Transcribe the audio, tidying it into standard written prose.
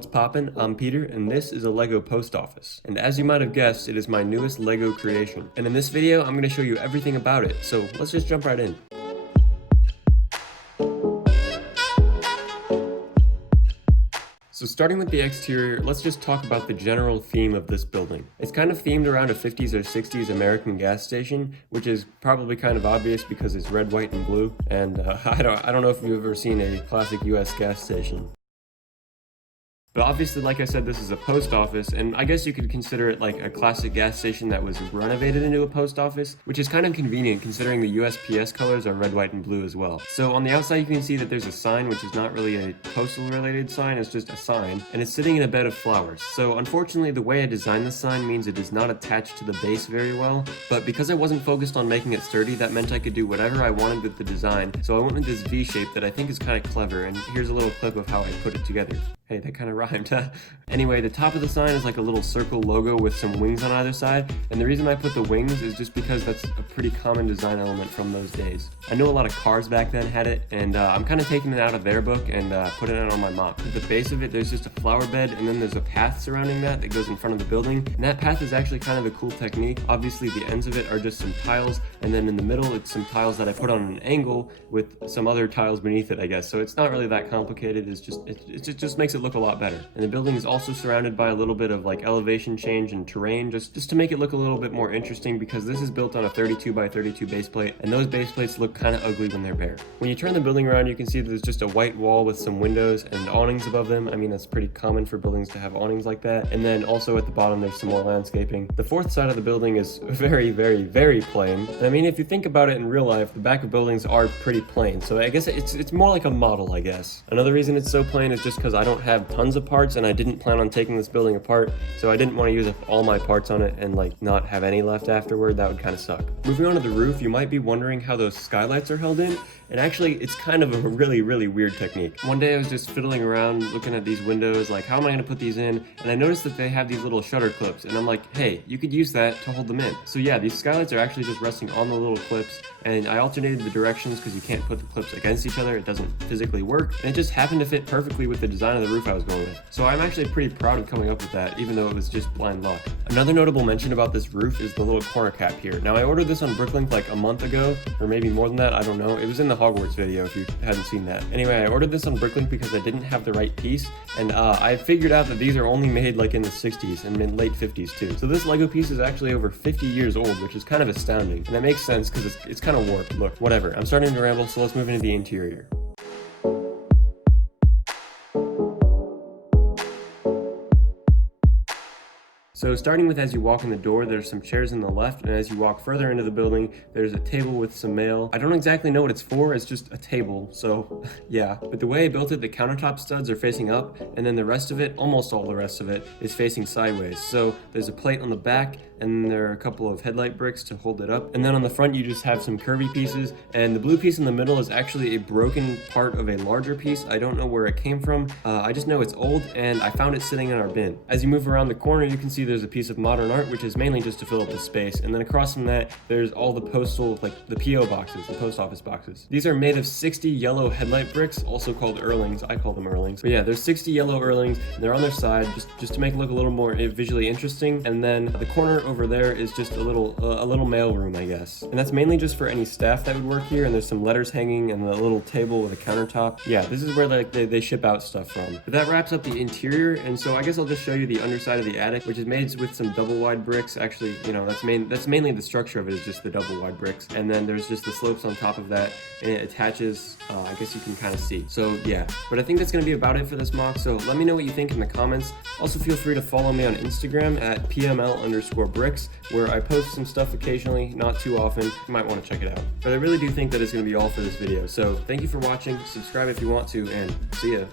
What's poppin'? I'm Peter, and this is a LEGO post office. And as you might have guessed, it is my newest LEGO creation. And in this video, I'm going to show you everything about it, so let's just jump right in. So starting with the exterior, let's just talk about the general theme of this building. It's kind of themed around a 50s or 60s American gas station, which is probably kind of obvious because it's red, white, and blue. And I don't know if you've ever seen a classic US gas station. But obviously, like I said, this is a post office, and I guess you could consider it like a classic gas station that was renovated into a post office, which is kind of convenient considering the USPS colors are red, white, and blue as well. So on the outside you can see that there's a sign, which is not really a postal related sign, it's just a sign, and it's sitting in a bed of flowers. So unfortunately, the way I designed this sign means it is not attached to the base very well, but because I wasn't focused on making it sturdy, that meant I could do whatever I wanted with the design. So I went with this V shape that I think is kind of clever, and here's a little clip of how I put it together. Hey, that kind of rhymed. Anyway, the top of the sign is like a little circle logo with some wings on either side, and the reason I put the wings is just because that's a pretty common design element from those days. I know a lot of cars back then had it, and I'm kind of taking it out of their book and putting it on my mock. At the base of it, there's just a flower bed, and then there's a path surrounding that goes in front of the building, and that path is actually kind of a cool technique. Obviously, the ends of it are just some tiles, and then in the middle, it's some tiles that I put on an angle with some other tiles beneath it, I guess. So it's not really that complicated. It just makes it look a lot better. And the building is also surrounded by a little bit of like elevation change and terrain just to make it look a little bit more interesting, because this is built on a 32 by 32 base plate, and those base plates look kind of ugly when they're bare. When you turn the building around, you can see there's just a white wall with some windows and awnings above them. I mean, that's pretty common for buildings to have awnings like that. And then also at the bottom, there's some more landscaping. The fourth side of the building is very, very, very plain. And I mean, if you think about it in real life, the back of buildings are pretty plain. So I guess it's more like a model, I guess. Another reason it's so plain is just because I don't have tons of parts, and I didn't plan on taking this building apart, so I didn't want to use up all my parts on it and like not have any left afterward. That would kind of suck. Moving on to the roof, you might be wondering how those skylights are held in, and actually it's kind of a really, really weird technique. One day I was just fiddling around looking at these windows, like how am I going to put these in, and I noticed that they have these little shutter clips, and I'm like, hey, you could use that to hold them in. So yeah, these skylights are actually just resting on the little clips, and I alternated the directions because you can't put the clips against each other, it doesn't physically work, and it just happened to fit perfectly with the design of the roof I was going with. So I'm actually pretty proud of coming up with that, even though it was just blind luck. Another notable mention about this roof is the little corner cap here. Now I ordered this on Bricklink like a month ago, or maybe more than that, I don't know. It was in the Hogwarts video if you hadn't seen that. Anyway, I ordered this on Bricklink because I didn't have the right piece, and I figured out that these are only made like in the 60s and in late 50s too. So this Lego piece is actually over 50 years old, which is kind of astounding. And that makes sense because it's kind of warped. Look, whatever. I'm starting to ramble, so let's move into the interior. So starting with as you walk in the door, there's some chairs on the left, and as you walk further into the building, there's a table with some mail. I don't exactly know what it's for, it's just a table, so yeah. But the way I built it, the countertop studs are facing up, and then the rest of it, almost all the rest of it, is facing sideways. So there's a plate on the back, and there are a couple of headlight bricks to hold it up. And then on the front, you just have some curvy pieces, and the blue piece in the middle is actually a broken part of a larger piece. I don't know where it came from. I just know it's old, and I found it sitting in our bin. As you move around the corner, you can see there's a piece of modern art, which is mainly just to fill up the space. And then across from that, there's all the postal, like the PO boxes, the post office boxes. These are made of 60 yellow headlight bricks, also called Ehrlings. I call them Ehrlings. But yeah, there's 60 yellow Ehrlings, and they're on their side, just to make it look a little more visually interesting. And then the corner over there is just a little mail room, I guess. And that's mainly just for any staff that would work here. And there's some letters hanging and a little table with a countertop. Yeah, this is where like they ship out stuff from. But that wraps up the interior, and so I guess I'll just show you the underside of the attic, which is made with some double wide bricks. Actually, you know, that's mainly the structure of it, is just the double wide bricks, and then there's just the slopes on top of that, and it attaches. I guess you can kind of see. So yeah, but I think that's gonna be about it for this mock. So let me know what you think in the comments. Also feel free to follow me on Instagram at pml_bricks, where I post some stuff occasionally, not too often. You might want to check it out. But I really do think that it's gonna be all for this video. So thank you for watching. Subscribe if you want to, and see ya.